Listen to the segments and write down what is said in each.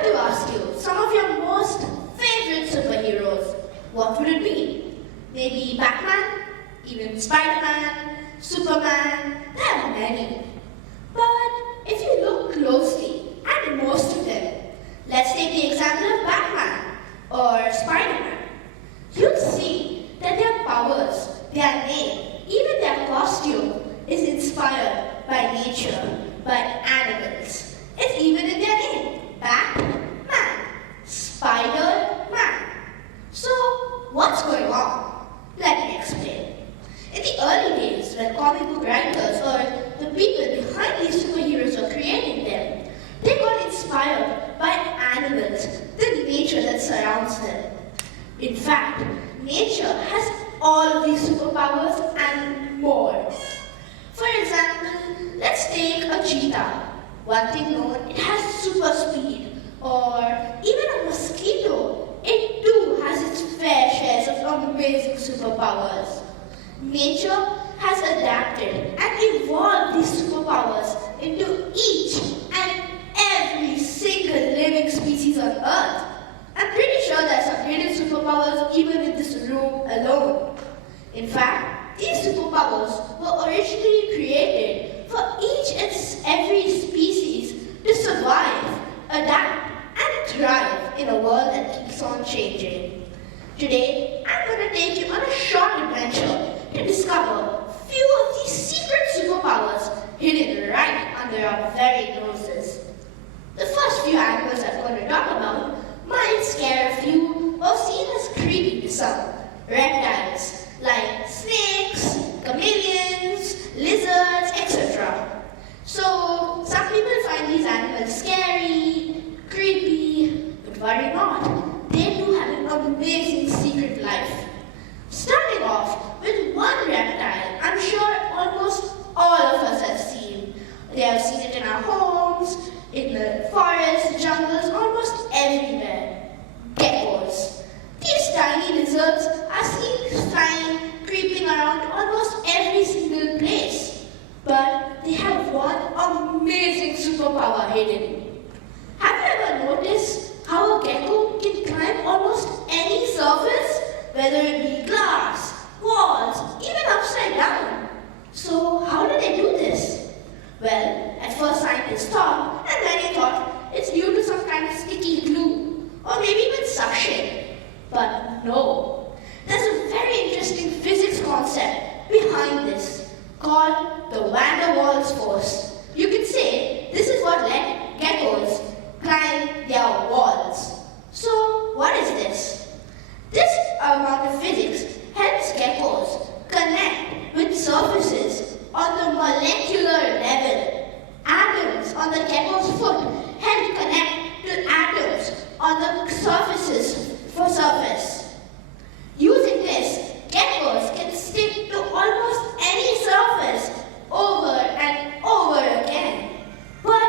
were to ask you some of your most favorite superheroes, what would it be? Maybe Batman, even Spider-Man, Superman, there are many. But if you look closely at most of them, let's take the example of Batman or Spider-Man, you'll see that their powers, their name, even their costume is inspired by nature, by animals. It's even in their name, Batman, Spider-Man. So, what's going on? Let me explain. In the early days, when comic book writers or the people behind these superheroes were creating them, they got inspired by animals, the nature that surrounds them. In fact, nature has all of these superpowers and more. For example, let's take a cheetah. One thing known, it has super speed. Or even a mosquito, it too has its fair shares of amazing superpowers. Nature has adapted and evolved these superpowers into each and every single living species on Earth. I'm pretty sure there are some hidden superpowers even in this room alone. In fact, these superpowers were originally created for each and every species to survive, adapt, and thrive in a world that keeps on changing. Today, I'm going to take you on a short adventure to discover few of these secret superpowers hidden right under our very noses. The first few animals I'm going to talk about might scare a few or seem as creepy to some. Reptiles like snakes, chameleons, lizards, etc. So, some people find these animals scary, creepy, but worry not. They do have an amazing secret life. Starting off with one reptile, I'm sure almost all of us have seen. They have seen it in our homes, in the forests, jungles, almost everywhere. Geckos. These tiny lizards are seen flying, creeping around almost every single place. But they have one amazing superpower hidden. Have you ever noticed how a gecko can climb almost any surface? Whether it be glass, walls, even upside down. So how do they do this? Well, at first scientists thought, and many thought, it's due to some kind of sticky glue, or maybe even suction. But no, there's a very interesting physics concept behind this, called the van der Waals force. You could say this is what let geckos climb their walls. So what is this? This amount of physics helps geckos connect with surfaces on the molecular level. Atoms on the gecko's foot help connect to atoms on the surfaces for surface. Using this, geckos can stick to almost any surface over and over again. But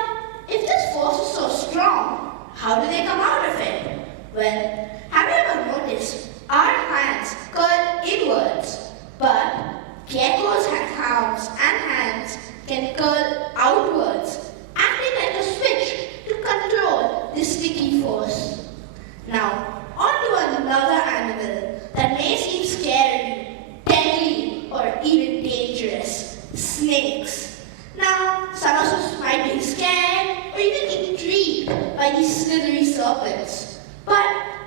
if this force is so strong, how do they come out of it? Well, have you ever noticed our hands curl inwards, but geckos' arms and hands can curl outwards, acting like a switch to control this sticky force. Now, on to another animal that may seem scary, deadly, or even dangerous: snakes. Now, some of us might be scared or even intrigued by these slithery serpents. But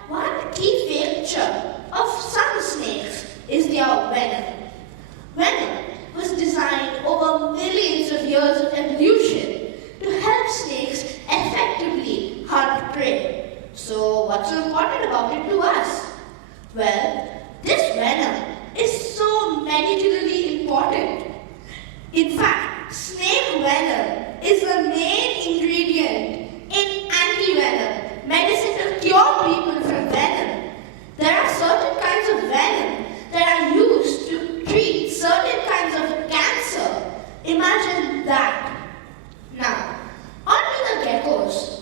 one key feature of some snakes is their venom. Venom was designed over millions of years of evolution to help snakes effectively hunt prey. So what's so important about it to us? Well, this venom is so medicinally important. In fact, snake venom is the main ingredient in anti-venom, medicine to cure people from venom. There are certain kinds of venom that are used to treat certain kinds of cancer. Imagine that. Now, on to the geckos.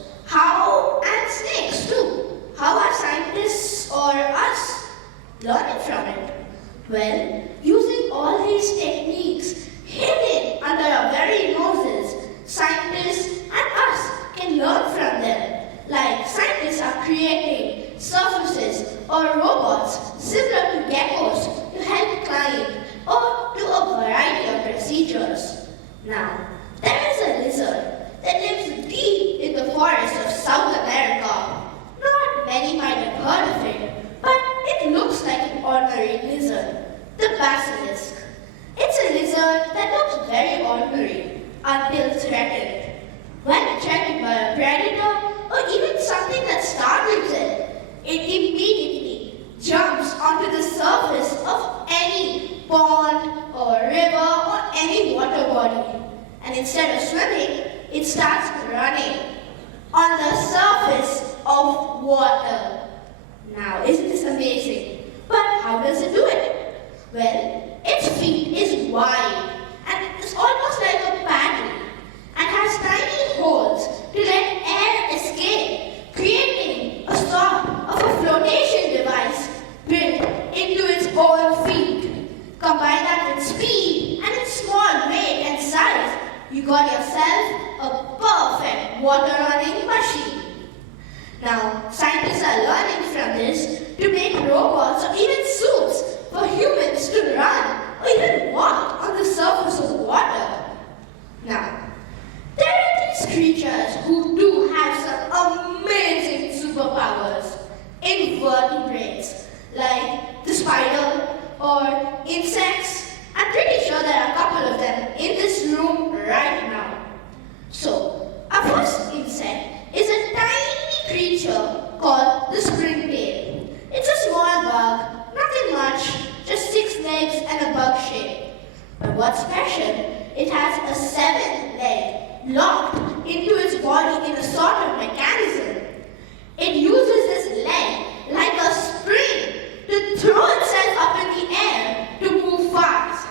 And snakes too. How are scientists or us learning from it? Well, using all these techniques hidden under our very noses, scientists and us can learn from them. Like creating surfaces or robots similar to geckos to help climb or do a variety of procedures. Now, there is a lizard that lives deep in the forests of South America. Not many might have heard of it, but it looks like an ordinary lizard, the basilisk. It's a lizard that looks very ordinary until threatened. When threatened by a predator or even something that startles it, it immediately jumps onto the surface of any pond or river or any water body. And instead of swimming, it starts running on the surface of water. Now, isn't this amazing? But how does it do it? Well, its feet is wide and it's almost like a paddle and has tiny holes to let air escape, creating a sort of a flotation device built into its own feet. Combine that with speed and its small weight and size, you got yourself a perfect water-running machine. Now, scientists are learning from this to make robots or even suits for humans to run or even walk on the surface of water. Now, there are these creatures who do have some amazing superpowers. Invertebrates, like the spider or insects. I'm pretty sure there are a couple of them in this room right now. So, our first insect is a tiny creature called the springtail. It's a small bug, nothing much, just 6 legs and a bug shape. But what's special, it has a 7th leg locked into its body in a sort of mechanism. It uses this leg like a spring to throw itself up in the air to move fast.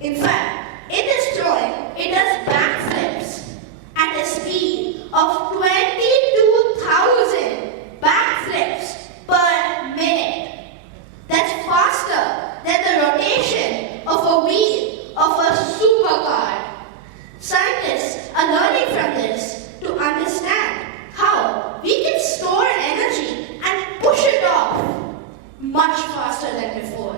In fact, in this throwing, it does backflips at a speed of 22,000 backflips per minute. That's faster than the rotation of a wheel of a supercar. Scientists are learning from this to understand how we can store energy and push it off much faster than before.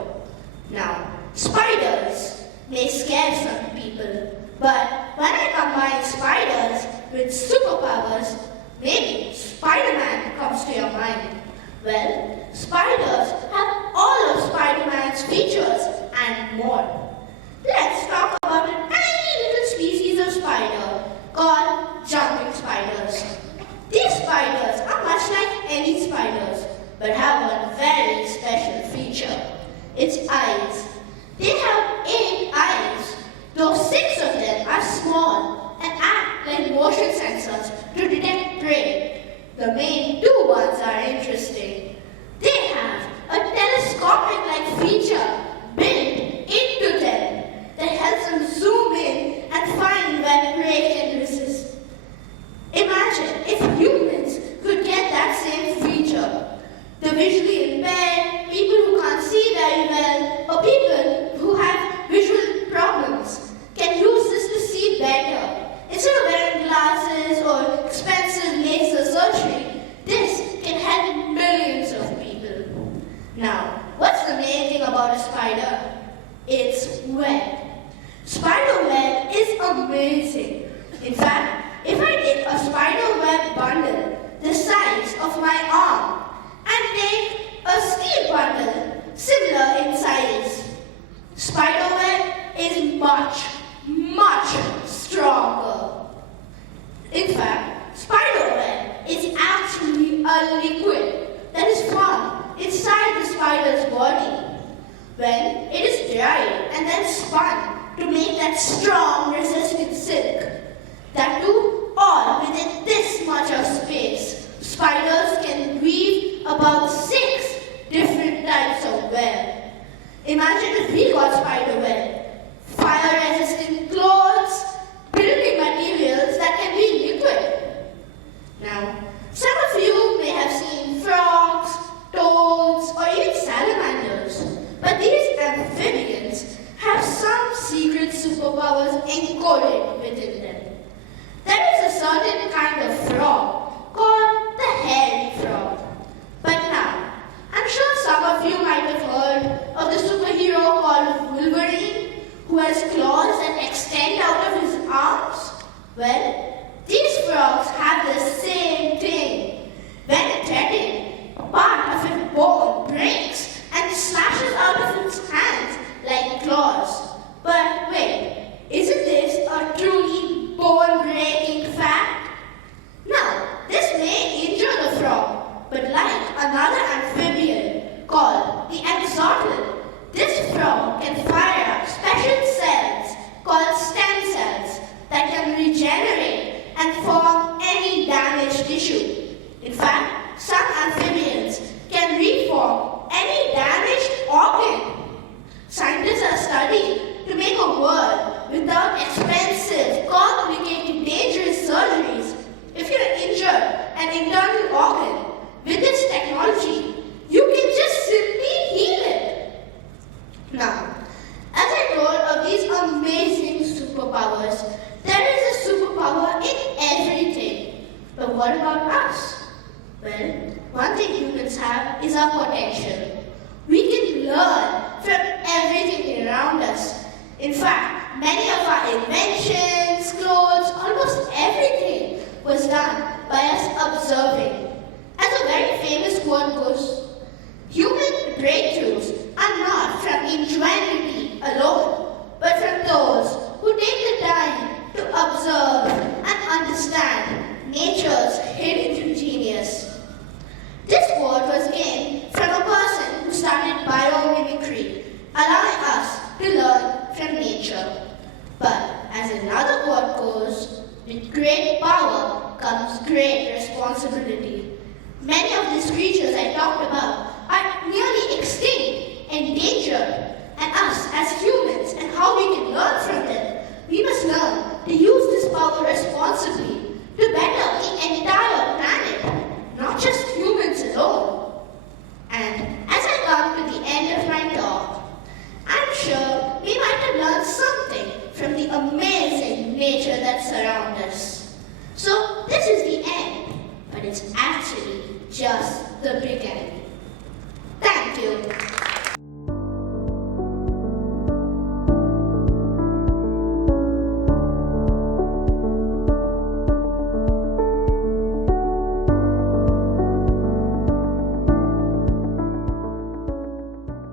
Now, spiders may scare some people, but when I combine spiders with superpowers, maybe Spider-Man comes to your mind. Well, spiders have all of Spider-Man's features and more. Let's talk about a tiny little species of spider called jumping spiders. These spiders are much like any spiders, but have one very special feature: its eyes. They have 8 eyes, though 6 of them are small and act like motion sensors to detect prey. The main 2 ones are interesting. They have a telescopic-like feature built into them that helps them zoom in and find where prey can resist. Imagine if humans could get that same feature. The visually impaired, people who can't see very well, or people who have visual problems can use this to see better. Instead of wearing glasses or expensive laser surgery, this can help millions of people. Now, what's the main thing about a spider? Its web. Spider web is amazing. In fact, if I take a spider web bundle the size of my arm and take a steel bundle similar in size, spider web is much, much stronger. In fact, spider web is actually a liquid that is formed inside the spider's body. When it is dried and then spun to make that strong, resistant silk, that too all within this much of space, spiders can weave about 6 different types of web. Imagine if we got spider web, fire-resistant clothes, building materials that can be liquid. Now, some of you may have seen frogs, toads, or even salamanders, but these amphibians have some secret superpowers encoded within them. There is a certain kind of frog Well, one thing humans have is our potential. We can learn from everything around us. In fact, many of our inventions, clothes, almost everything was done by us observing. As a very famous quote goes, human breakthroughs are not from ingenuity alone, but from those who take the time to observe and understand nature's hidden genius. This quote was gained from a person who started biomimicry, allowing us to learn from nature. But as another quote goes, with great power comes great responsibility. Many of these creatures I talked about are nearly extinct, endangered, and us as humans and how we can learn from them, we must learn to use this power responsibly to better the entire planet, not just humans alone. And as I come to the end of my talk, I'm sure we might have learned something from the amazing nature that surrounds us. So this is the end, but it's actually just the beginning. Thank you.